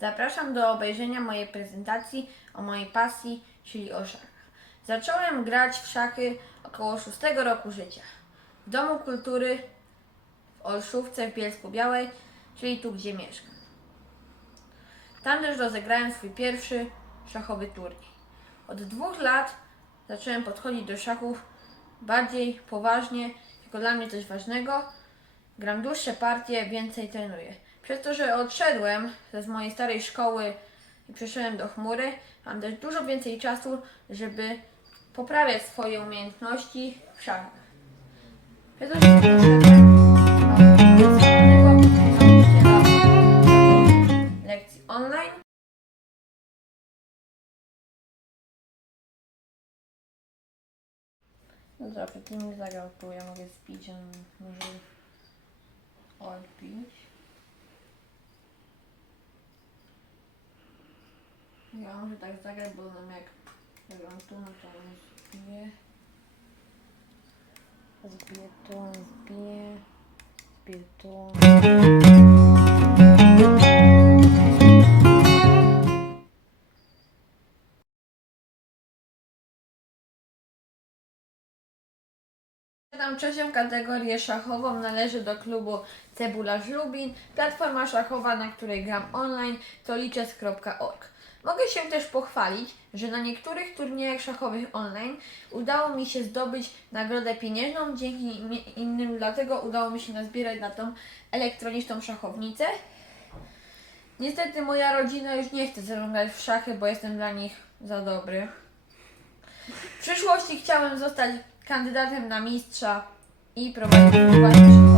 Zapraszam do obejrzenia mojej prezentacji o mojej pasji, czyli o szachach. Zacząłem grać w szachy około 6 roku życia. W Domu Kultury w Olszówce w Bielsku Białej, czyli tu gdzie mieszkam. Tam też rozegrałem swój pierwszy szachowy turniej. Od dwóch lat zacząłem podchodzić do szachów bardziej poważnie, jako dla mnie coś ważnego. Gram dłuższe partie, więcej trenuję. Przez to, że odszedłem ze z mojej starej szkoły i przeszedłem do chmury, mam też dużo więcej czasu, żeby poprawiać swoje umiejętności w szachach. Przez to, że lekcji online. Dobra, ty mi zagrał tu, ja mogę zbić, on może odbić. Może tak zagrać, bo nam jak zagram tu, no to on zbije. Zbije on zbije. Zbije trzecią kategorię szachową, należy do klubu Cebularz Lubin. Platforma szachowa, na której gram online to liczes.org. Mogę się też pochwalić, że na niektórych turniejach szachowych online udało mi się zdobyć nagrodę pieniężną, dzięki innym dlatego udało mi się nazbierać na tą elektroniczną szachownicę. Niestety moja rodzina już nie chce grać w szachy, bo jestem dla nich za dobry. W przyszłości chciałem zostać kandydatem na mistrza i prowadzić nowym